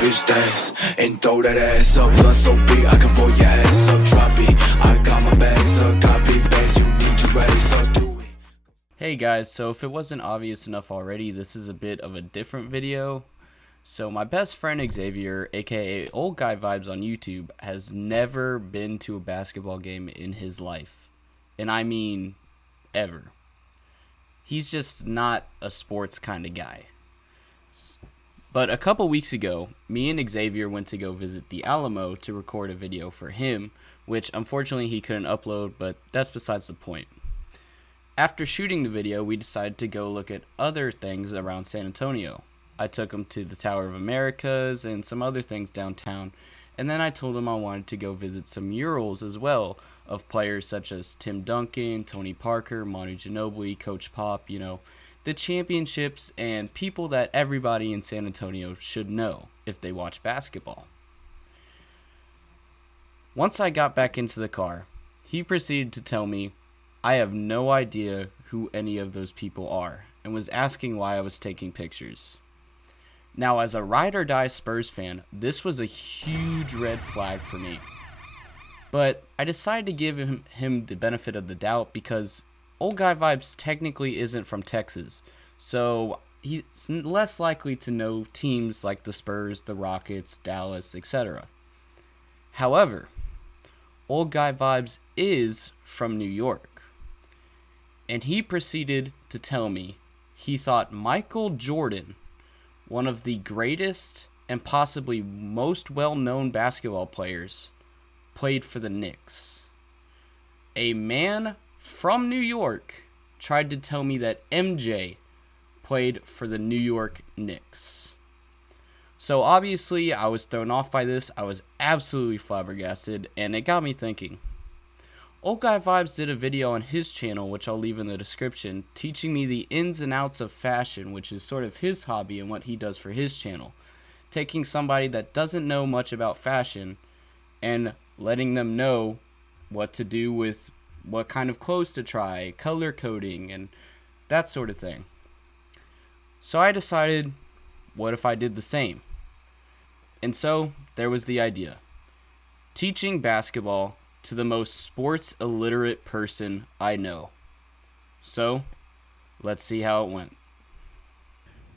bitch dance and throw that ass up. Blood so big, I can roll your ass up. Drop it, I got my bags up. Got big bags, you need your ass up. Do it. Hey guys, so if it wasn't obvious enough already, this is a bit of a different video. So my best friend Xavier, aka Old Guy Vibes on YouTube, has never been to a basketball game in his life. And I mean, ever. He's just not a sports kind of guy. But a couple weeks ago, me and Xavier went to go visit the Alamo to record a video for him, which unfortunately he couldn't upload, but that's besides the point. After shooting the video, we decided to go look at other things around San Antonio. I took him to the Tower of Americas and some other things downtown, and then I told him I wanted to go visit some murals as well of players such as Tim Duncan, Tony Parker, Manu Ginobili, Coach Pop, the championships and people that everybody in San Antonio should know if they watch basketball. Once I got back into the car, he proceeded to tell me I have no idea who any of those people are and was asking why I was taking pictures. Now, as a ride or die Spurs fan, this was a huge red flag for me. But I decided to give him the benefit of the doubt because Old Guy Vibes technically isn't from Texas, so he's less likely to know teams like the Spurs, the Rockets, Dallas, etc. However, Old Guy Vibes is from New York, and he proceeded to tell me he thought Michael Jordan, one of the greatest and possibly most well-known basketball players, played for the Knicks. A man from New York tried to tell me that MJ played for the New York Knicks. So obviously I was thrown off by this. I was absolutely flabbergasted, and it got me thinking. Old Guy Vibes did a video on his channel, which I'll leave in the description, teaching me the ins and outs of fashion, which is sort of his hobby and what he does for his channel. Taking somebody that doesn't know much about fashion and letting them know what to do with what kind of clothes to try, color coding, and that sort of thing. So I decided, what if I did the same? And so there was the idea. Teaching basketball to the most sports illiterate person I know. So let's see how it went.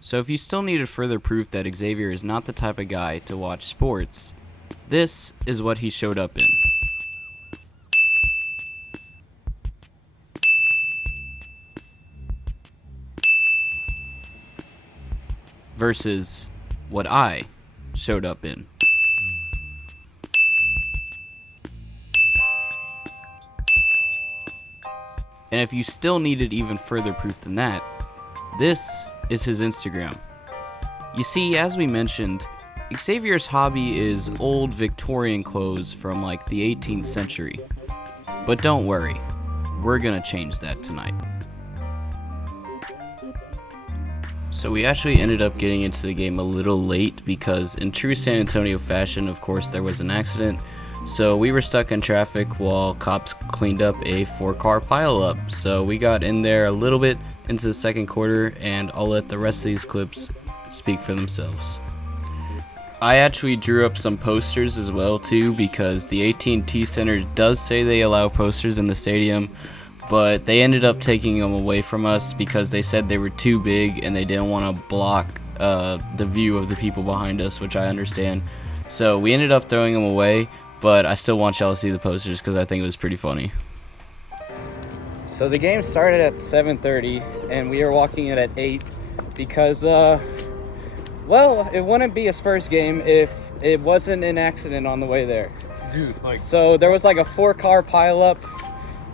So if you still needed further proof that Xavier is not the type of guy to watch sports, this is what he showed up in. Versus what I showed up in. And if you still needed even further proof than that, this is his Instagram. You see, as we mentioned, Xavier's hobby is old Victorian clothes from like the 18th century. But don't worry, we're gonna change that tonight. So we actually ended up getting into the game a little late because in true San Antonio fashion, of course, there was an accident. So we were stuck in traffic while cops cleaned up a 4-car pileup. So we got in there a little bit into the second quarter, and I'll let the rest of these clips speak for themselves. I actually drew up some posters as well too, because the AT&T Center does say they allow posters in the stadium, but they ended up taking them away from us because they said they were too big and they didn't want to block the view of the people behind us, which I understand. So we ended up throwing them away, but I still want y'all to see the posters because I think it was pretty funny. So the game started at 7:30 and we were walking in at 8 because, well, it wouldn't be a Spurs game if it wasn't an accident on the way there. Dude, like... So there was like a 4-car pileup,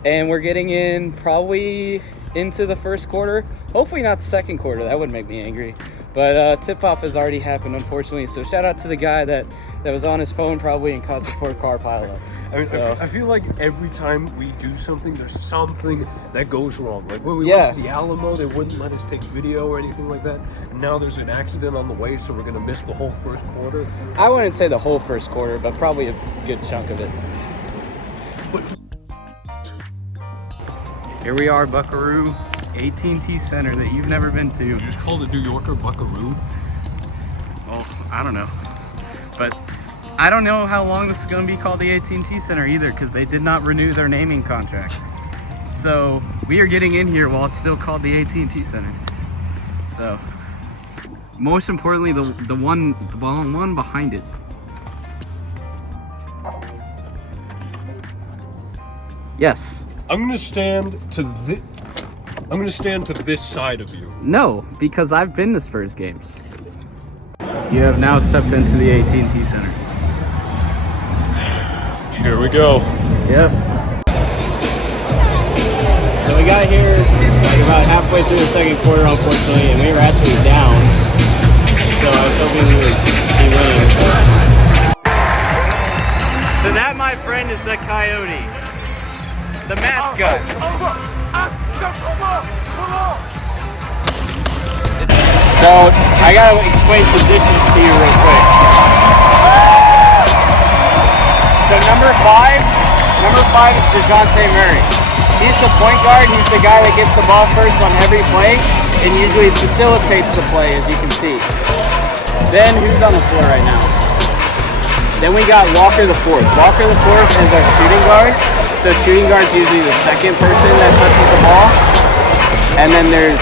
and we're getting in probably into the first quarter. Hopefully not the second quarter. That would make me angry. But tip-off has already happened, unfortunately. So shout out to the guy that was on his phone probably and caused a 4-car pileup. I feel like every time we do something, there's something that goes wrong. Like when we went to the Alamo, they wouldn't let us take video or anything like that. And now there's an accident on the way, so we're going to miss the whole first quarter. I wouldn't say the whole first quarter, but probably a good chunk of it. But Here we are, Buckaroo, AT&T Center that you've never been to. You just called a New Yorker Buckaroo? Well, I don't know. but I don't know how long this is going to be called the AT&T Center either, because they did not renew their naming contract. So we are getting in here while it's still called the AT&T Center. So most importantly, the one behind it. Yes. I'm gonna stand to this side of you. No, because I've been to Spurs games. You have now stepped into the AT&T Center. Here we go. Yep. So we got here like about halfway through the second quarter, unfortunately, and we were actually down. So I was hoping we would be winning. So that, my friend, is the coyote, the mascot. So I gotta explain positions to you real quick. So number five is DeJounte Murray. He's the point guard. He's the guy that gets the ball first on every play and usually facilitates the play, as you can see. Then who's on the floor right now? Then we got Walker the fourth. Walker the fourth is our shooting guard. So shooting guard's usually the second person that touches the ball. And then there's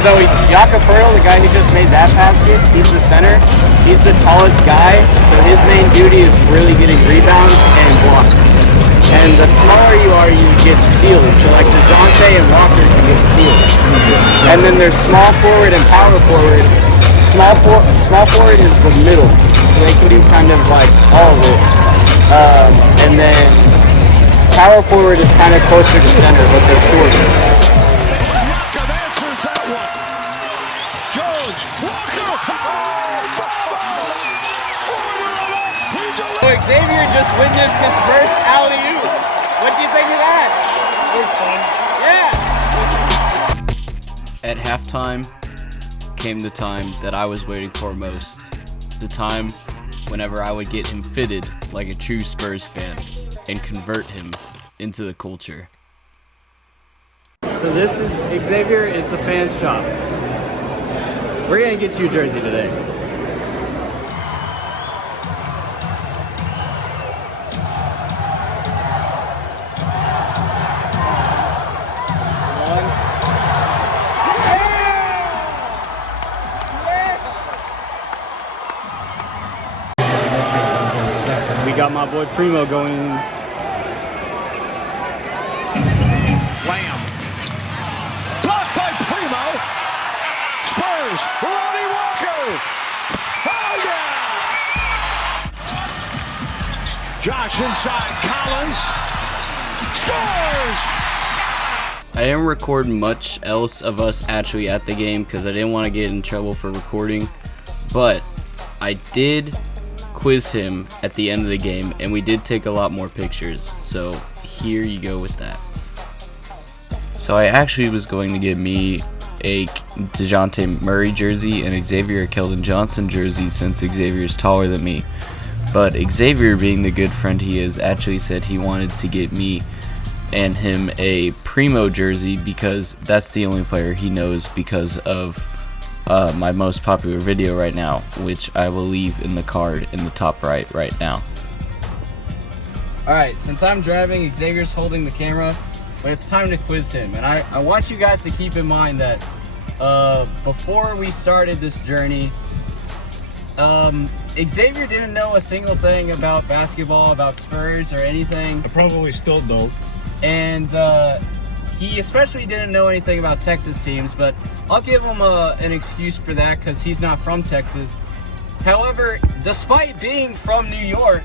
so Jakob Pertl, the guy who just made that basket, he's the center. He's the tallest guy, so his main duty is really getting rebounds and blocks. And the smaller you are, you get steals. So like DeJounte and Walker can get steals. And then there's small forward and power forward. Small forward is the middle, so they can do kind of like all of it. And then power forward is kind of closer to center, but they're shorter. Xavier just witnessed his first alley-oop. What do you think of that? It was fun. Yeah. At halftime came the time that I was waiting for most. The time whenever I would get him fitted like a true Spurs fan and convert him into the culture. So this is Xavier is the fan shop. We're gonna get you a jersey today. We got my boy Primo going. Lamb. Blocked by Primo. Spurs. Lonnie Walker. Oh, yeah. Josh inside. Collins. Scores. I didn't record much else of us actually at the game because I didn't want to get in trouble for recording, but I did quiz him at the end of the game, and we did take a lot more pictures, so here you go with that. So I actually was going to get me a DeJounte Murray jersey and Xavier Keldon Johnson jersey since Xavier's taller than me, but Xavier, being the good friend he is, actually said he wanted to get me and him a Primo jersey because that's the only player he knows because of my most popular video right now, which I will leave in the card in the top right now. Alright, since I'm driving, Xavier's holding the camera, but it's time to quiz him. And I want you guys to keep in mind that before we started this journey, Xavier didn't know a single thing about basketball, about Spurs, or anything. I probably still don't. And he especially didn't know anything about Texas teams, but I'll give him an excuse for that because he's not from Texas. However, despite being from New York,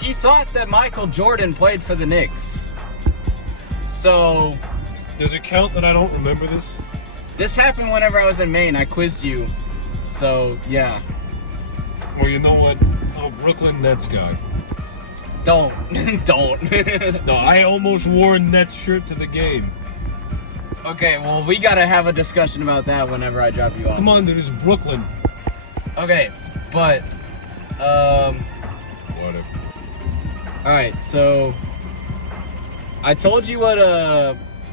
he thought that Michael Jordan played for the Knicks. So, Does it count that I don't remember this? this happened whenever I was in Maine. I quizzed you. So, yeah. Well, you know what? I'm a Brooklyn Nets guy. Don't. No, I almost wore a Nets shirt to the game. Okay, well, we gotta have a discussion about that whenever I drop you off. Come on, dude, it's Brooklyn. Okay, but, Whatever. alright, so I told you what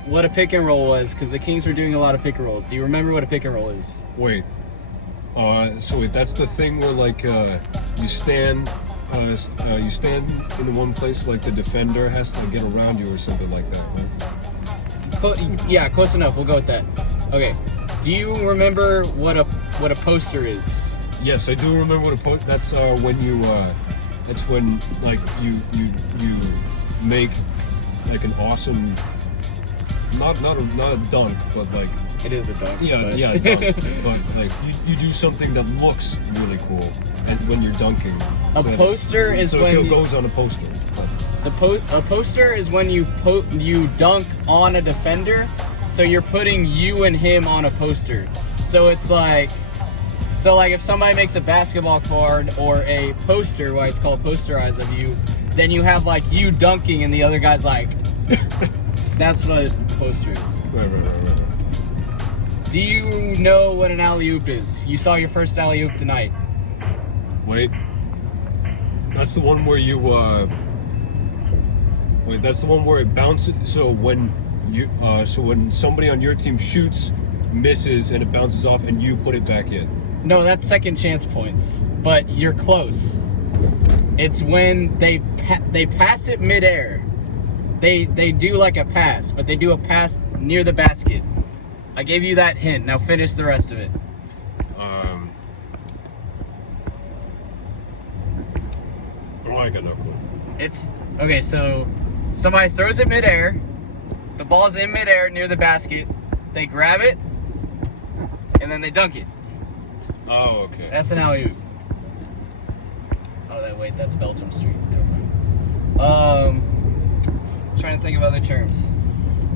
what a pick and roll was, because the Kings were doing a lot of pick and rolls. Do you remember what a pick and roll is? Wait. So wait, that's the thing where like you stand in one place, like the defender has to get around you or something like that, right? Yeah, close enough. We'll go with that. Okay. Do you remember what a poster is? Yes, I do remember what a poster. That's when you. That's when like you make like an awesome. Not a dunk, but like. It is a dunk. Yeah, but... yeah, dunk, but like you do something that looks really cool, and when you're dunking. A poster is when it goes on a poster. A poster is when you dunk on a defender, so you're putting you and him on a poster. So it's like, if somebody makes a basketball card or a poster, why it's called posterize of you, then you have like you dunking and the other guy's like, that's what a poster is. Right. Do you know what an alley-oop is? You saw your first alley-oop tonight. Wait. That's the one where you, Wait, that's the one where it bounces, so when somebody on your team shoots, misses, and it bounces off, and you put it back in. No, that's second chance points, but you're close. It's when they pass it midair. They do like a pass, but they do a pass near the basket. I gave you that hint. Now finish the rest of it. I got no clue. It's okay. So somebody throws it midair. The ball's in midair near the basket. They grab it, and then they dunk it. Oh, okay. That's an alley-oop. Oh, wait, that's Belgium Street. Never mind. Trying to think of other terms.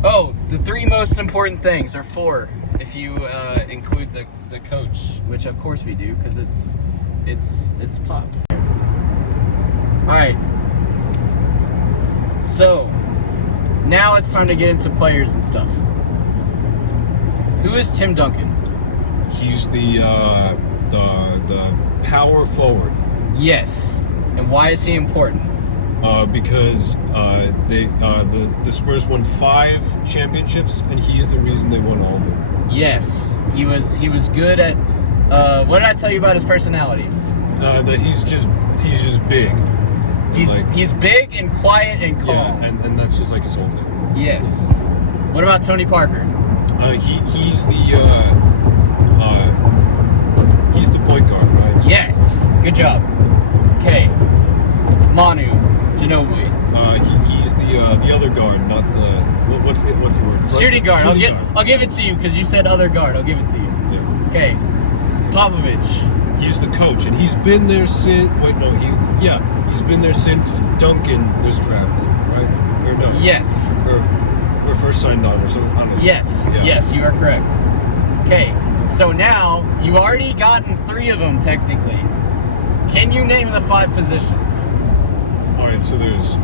Oh, the 3 most important things, or 4, if you include the coach, which of course we do, because it's pop. All right. So now it's time to get into players and stuff. Who is Tim Duncan? He's the power forward. Yes. And why is he important? Because the Spurs won 5 championships, and he's the reason they won all of them. Yes, he was good at. What did I tell you about his personality? That he's just big. He's big and quiet and calm. Yeah, and that's just like his whole thing. Yes. What about Tony Parker? He's the point guard, right? Yes. Good job. Okay. Manu Ginobili. He's the other guard, not the what's the word? Shooting guard. Shooting guard. I'll give it to you because you said other guard. I'll give it to you. Yeah. Okay. Popovich. He's the coach, and he's been there since. He's been there since Duncan was drafted, right? Or no? Yes. Or first signed on, or something. I don't know. Yes. Yeah. Yes, you are correct. Okay. So now you already gotten 3 of them technically. Can you name the 5 positions? All right. So there's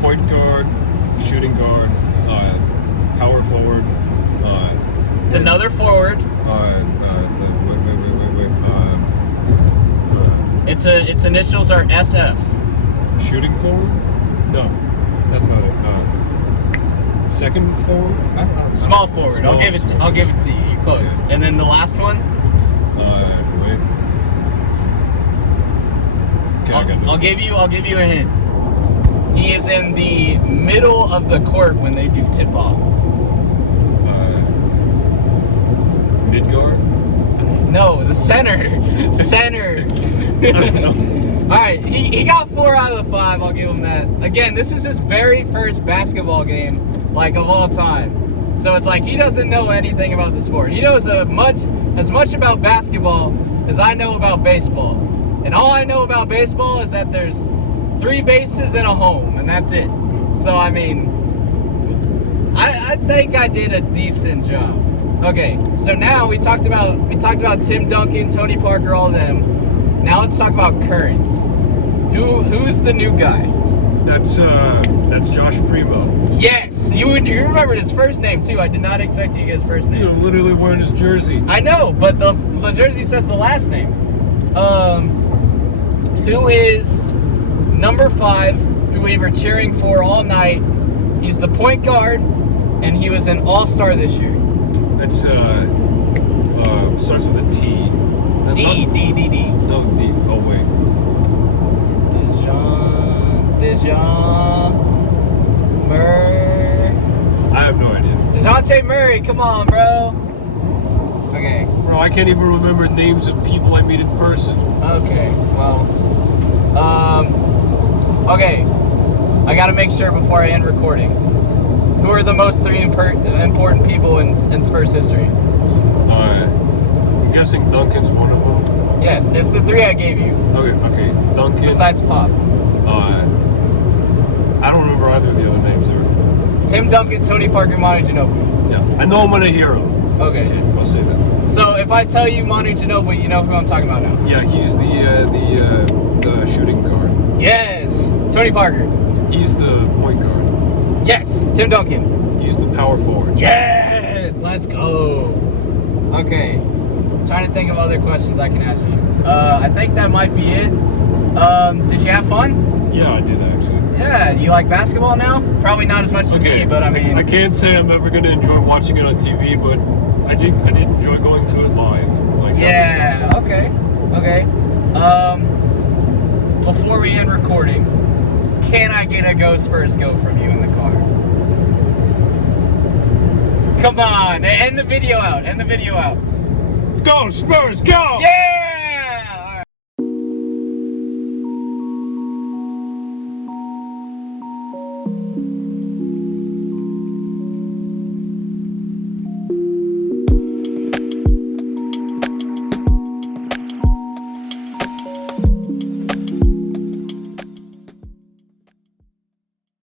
point guard, shooting guard, power forward. It's another forward. Its initials are SF. Shooting forward? No, that's not it. Second forward? I don't know. Small forward. I'll give it to you. You're close. Yeah. And then the last one? Wait. Okay, I'll give you a hint. He is in the middle of the court when they do tip off. Mid guard? No, the center. Center. I don't know. All right, he got 4 out of the 5. I'll give him that. Again, this is his very first basketball game, like of all time. So it's like he doesn't know anything about the sport. He knows as much about basketball as I know about baseball. And all I know about baseball is that there's 3 bases and a home, and that's it. So I mean, I think I did a decent job. Okay, so now we talked about Tim Duncan, Tony Parker, all of them. Now let's talk about current. Who's the new guy? That's Josh Primo. Yes, you remembered his first name too. I did not expect you to get his first name. Dude, I'm literally wearing his jersey. I know, but the jersey says the last name. Who is number 5? Who we were cheering for all night? He's the point guard, and he was an all-star this year. It's starts with a T. D. No, D. Oh, wait. Dejounte Murray. I have no idea. DeJounte Murray, come on, bro. Okay. Bro, I can't even remember names of people I meet in person. Okay, well, okay. I gotta make sure before I end recording. Who are the most three important people in Spurs history? I'm guessing Duncan's one of them. Yes, it's the three I gave you. Okay, Duncan. Besides Pop. I don't remember either of the other names there. Tim Duncan, Tony Parker, Manu Ginobili. Yeah, I know I'm gonna hear him. Okay. I'll say that. So if I tell you Manu Ginobili, you know who I'm talking about now. Yeah, he's the shooting guard. Yes. Tony Parker. He's the point guard. Yes. Tim Duncan. He's the power forward. Yes. Let's go. Okay. Trying to think of other questions I can ask you. I think that might be it. Did you have fun? Yeah, I did actually. Yeah. You like basketball now? Probably not as much as me, but I mean. I can't say I'm ever gonna enjoy watching it on TV, but I did enjoy going to it live. Like, yeah. Okay. Before we end recording, can I get a Go Spurs Go from you in the car? Come on, end the video out. Go Spurs, go! Yeah! All right.